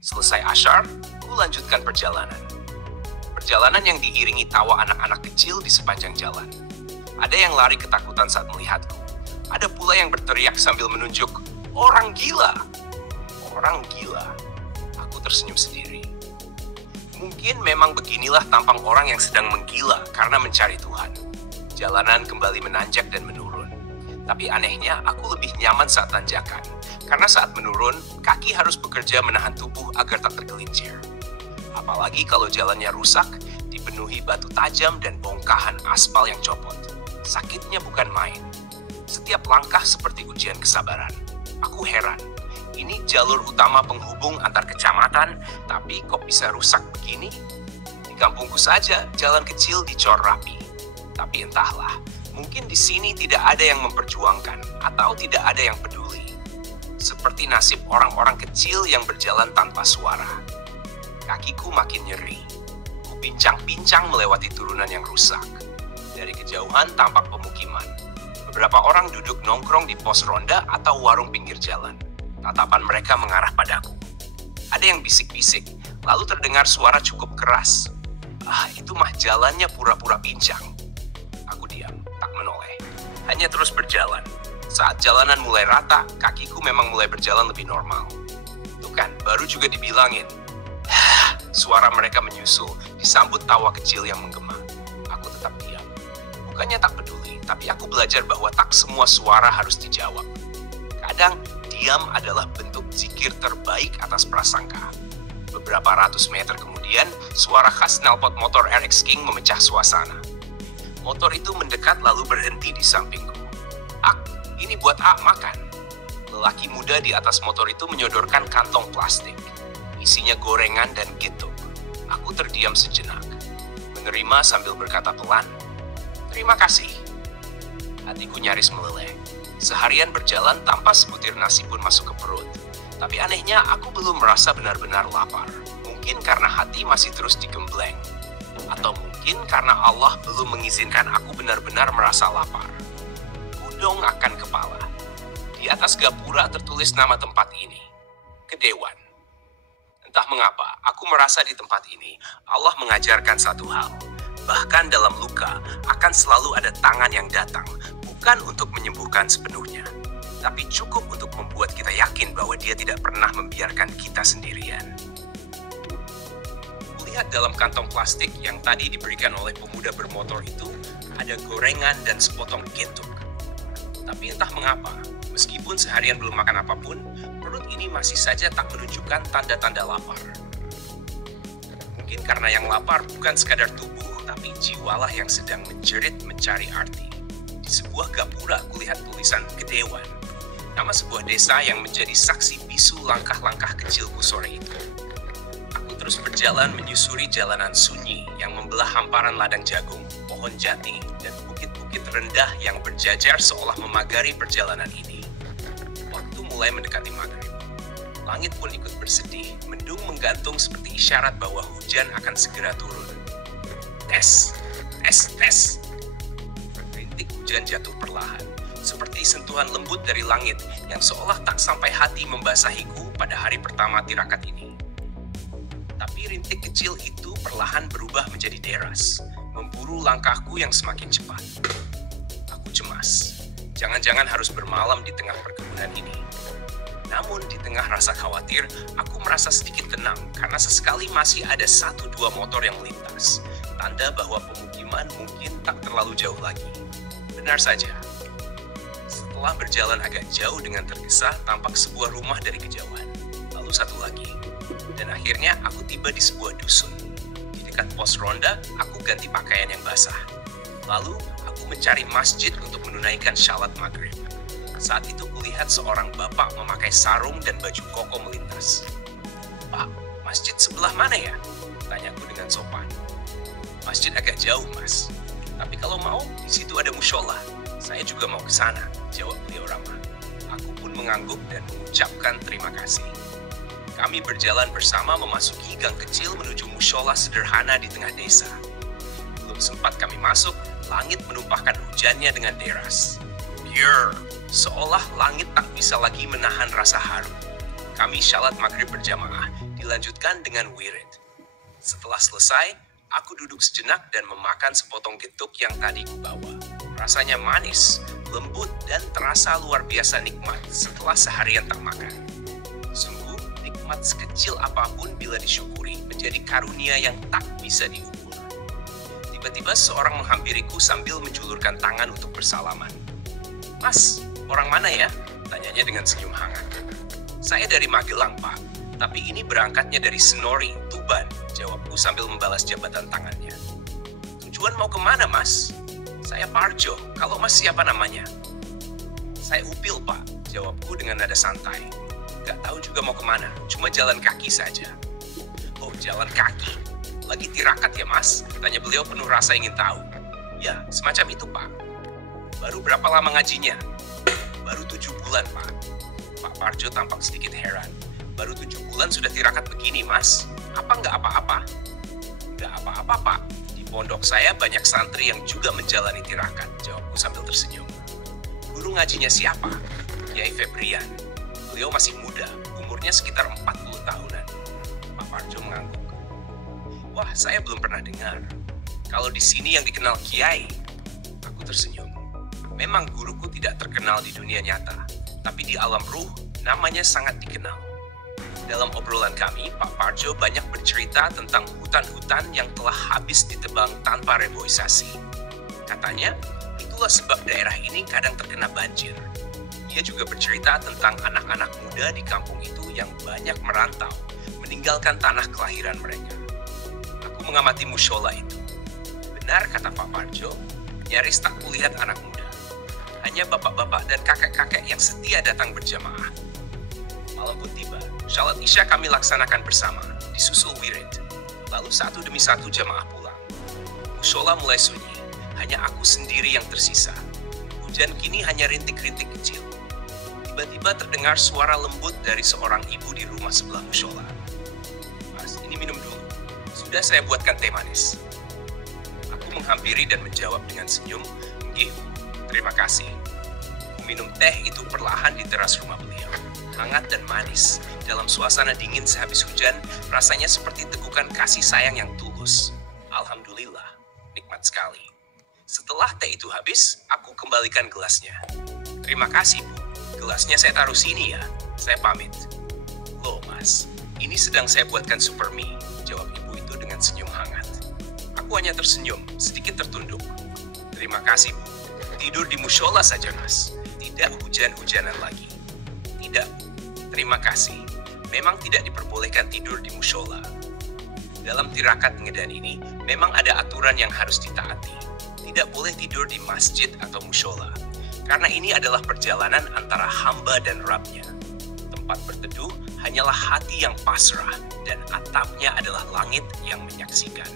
Selesai asyar, ku lanjutkan perjalanan. Perjalanan yang diiringi tawa anak-anak kecil di sepanjang jalan. Ada yang lari ketakutan saat melihatku. Ada pula yang berteriak sambil menunjuk, "Orang gila!" Orang gila. Aku tersenyum sendiri. Mungkin memang beginilah tampang orang yang sedang menggila karena mencari Tuhan. Jalanan kembali menanjak dan menurun. Tapi anehnya, aku lebih nyaman saat tanjakan. Karena saat menurun, kaki harus bekerja menahan tubuh agar tak tergelincir. Apalagi kalau jalannya rusak, dipenuhi batu tajam dan bongkahan aspal yang copot. Sakitnya bukan main. Setiap langkah seperti ujian kesabaran. Aku heran. Ini jalur utama penghubung antar kecamatan, tapi kok bisa rusak begini? Di kampungku saja, jalan kecil dicor rapi. Tapi entahlah, mungkin di sini tidak ada yang memperjuangkan atau tidak ada yang peduli. Seperti nasib orang-orang kecil yang berjalan tanpa suara. Kakiku makin nyeri. Ku pincang-pincang melewati turunan yang rusak. Dari kejauhan tampak pemukiman. Beberapa orang duduk nongkrong di pos ronda atau warung pinggir jalan. Tatapan mereka mengarah padaku. Ada yang bisik-bisik, lalu terdengar suara cukup keras. Itu mah jalannya pura-pura pincang. Aku diam, tak menoleh. Hanya terus berjalan. Saat jalanan mulai rata, kakiku memang mulai berjalan lebih normal. Itu kan, baru juga dibilangin. Suara mereka menyusul, disambut tawa kecil yang menggema. Aku tetap diam. Bukannya tak peduli, tapi aku belajar bahwa tak semua suara harus dijawab. Kadang, diam adalah bentuk zikir terbaik atas prasangka. Beberapa ratus meter kemudian, suara khas knalpot motor RX King memecah suasana. Motor itu mendekat lalu berhenti di sampingku. Ini buat makan. Lelaki muda di atas motor itu menyodorkan kantong plastik. Isinya gorengan dan gitu. Aku terdiam sejenak. Menerima sambil berkata pelan, "Terima kasih." Hatiku nyaris meleleh. Seharian berjalan tanpa sebutir nasi pun masuk ke perut. Tapi anehnya aku belum merasa benar-benar lapar. Mungkin karena hati masih terus digembleng. Atau mungkin karena Allah belum mengizinkan aku benar-benar merasa lapar. Dongakkan kepala. Di atas gapura tertulis nama tempat ini, Kedewan. Entah mengapa, aku merasa di tempat ini Allah mengajarkan satu hal. Bahkan dalam luka akan selalu ada tangan yang datang, bukan untuk menyembuhkan sepenuhnya, tapi cukup untuk membuat kita yakin bahwa Dia tidak pernah membiarkan kita sendirian. Kulihat dalam kantong plastik yang tadi diberikan oleh pemuda bermotor itu, ada gorengan dan sepotong getuk. Tapi entah mengapa, meskipun seharian belum makan apapun, perut ini masih saja tak menunjukkan tanda-tanda lapar. Mungkin karena yang lapar bukan sekadar tubuh, tapi jiwalah yang sedang menjerit mencari arti. Di sebuah gapura kulihat tulisan Kedewan, nama sebuah desa yang menjadi saksi bisu langkah-langkah kecilku sore itu. Aku terus berjalan menyusuri jalanan sunyi yang membelah hamparan ladang jagung, pohon jati, dan bukit rendah yang berjajar seolah memagari perjalanan ini. Waktu mulai mendekati maghrib. Langit pun ikut bersedih, mendung menggantung seperti isyarat bahwa hujan akan segera turun. Tes. Rintik hujan jatuh perlahan, seperti sentuhan lembut dari langit yang seolah tak sampai hati membasahiku pada hari pertama tirakat ini. Tapi rintik kecil itu perlahan berubah menjadi deras, memburu langkahku yang semakin cepat. Aku cemas. Jangan-jangan harus bermalam di tengah perkebunan ini. Namun di tengah rasa khawatir, aku merasa sedikit tenang karena sesekali masih ada 1-2 motor yang melintas. Tanda bahwa pemukiman mungkin tak terlalu jauh lagi. Benar saja. Setelah berjalan agak jauh dengan tergesa, tampak sebuah rumah dari kejauhan. Lalu satu lagi. Dan akhirnya aku tiba di sebuah dusun. Di dekat pos ronda, aku ganti pakaian yang basah. Lalu, aku mencari masjid untuk menunaikan syalat maghrib. Saat itu kulihat seorang bapak memakai sarung dan baju koko melintas. "Pak, masjid sebelah mana ya?" tanyaku dengan sopan. "Masjid agak jauh, Mas. Tapi kalau mau, di situ ada mushola. Saya juga mau ke sana," jawab beliau ramah. Aku pun mengangguk dan mengucapkan terima kasih. Kami berjalan bersama memasuki gang kecil menuju mushola sederhana di tengah desa. Belum sempat kami masuk, langit menumpahkan hujannya dengan deras. Biar, seolah langit tak bisa lagi menahan rasa haru. Kami syalat maghrib berjamaah di Dilanjutkan dengan wirid. Setelah selesai, aku duduk sejenak dan memakan sepotong getuk yang tadi kubawa. Rasanya manis, lembut, dan terasa luar biasa nikmat setelah seharian tak makan. Sungguh, nikmat sekecil apapun bila disyukuri menjadi karunia yang tak bisa diukur. Tiba-tiba seorang menghampiriku sambil menjulurkan tangan untuk bersalaman. "Mas, orang mana ya?" tanyanya dengan senyum hangat. "Saya dari Magelang, Pak. Tapi ini berangkatnya dari Senori, Tuban," jawabku sambil membalas jabatan tangannya. "Tujuan mau kemana, Mas?" "Saya Parjo. Kalau Mas siapa namanya?" "Saya Upil, Pak," jawabku dengan nada santai. "Gak tahu juga mau kemana, cuma jalan kaki saja." "Oh, jalan kaki? Lagi tirakat ya, Mas?" tanya beliau penuh rasa ingin tahu. "Ya, semacam itu, Pak." "Baru berapa lama ngajinya?" "Baru 7 bulan, Pak." Pak Parjo tampak sedikit heran. "Baru 7 bulan sudah tirakat begini, Mas? Apa nggak apa-apa?" "Nggak apa-apa, Pak. Di pondok saya banyak santri yang juga menjalani tirakat," jawabku sambil tersenyum. "Guru ngajinya siapa?" "Kiai Febrian. Beliau masih muda, umurnya sekitar 40 tahunan." Pak Parjo mengangguk. "Wah, saya belum pernah dengar. Kalau di sini yang dikenal Kiai." Aku tersenyum. Memang guruku tidak terkenal di dunia nyata, tapi di alam ruh namanya sangat dikenal. Dalam obrolan kami, Pak Parjo banyak bercerita tentang hutan-hutan yang telah habis ditebang tanpa reboisasi. Katanya, itulah sebab daerah ini kadang terkena banjir. Ia juga bercerita tentang anak-anak muda di kampung itu yang banyak merantau, meninggalkan tanah kelahiran mereka. Aku mengamati mushola itu. Benar kata Pak Parjo, nyaris tak kulihat anak muda. Hanya bapak-bapak dan kakek-kakek yang setia datang berjamaah. Malam pun tiba, salat Isya kami laksanakan bersama, disusul wirid. Lalu satu demi satu jamaah pulang. Mushola mulai sunyi, hanya aku sendiri yang tersisa. Hujan kini hanya rintik-rintik kecil. Tiba-tiba terdengar suara lembut dari seorang ibu di rumah sebelah mushola. "Mas, ini minum dulu. Sudah saya buatkan teh manis." Aku menghampiri dan menjawab dengan senyum, "Nggih, terima kasih." Aku minum teh itu perlahan di teras rumah beliau. Hangat dan manis, dalam suasana dingin sehabis hujan, rasanya seperti tegukan kasih sayang yang tulus. Alhamdulillah, nikmat sekali. Setelah teh itu habis, aku kembalikan gelasnya. "Terima kasih, Bu. Gelasnya saya taruh sini ya." Saya pamit. "Loh, Mas, ini sedang saya buatkan super mie," jawab ibu itu dengan senyum hangat. Aku hanya tersenyum, sedikit tertunduk. "Terima kasih, Bu. Tidur di mushola saja, Mas. Tidak hujan-hujanan lagi." "Tidak, terima kasih. Memang tidak diperbolehkan tidur di mushola. Dalam tirakat ngedan ini, memang ada aturan yang harus ditaati. Tidak boleh tidur di masjid atau mushola. Karena ini adalah perjalanan antara hamba dan Rabb-Nya. Tempat berteduh hanyalah hati yang pasrah, dan atapnya adalah langit yang menyaksikan."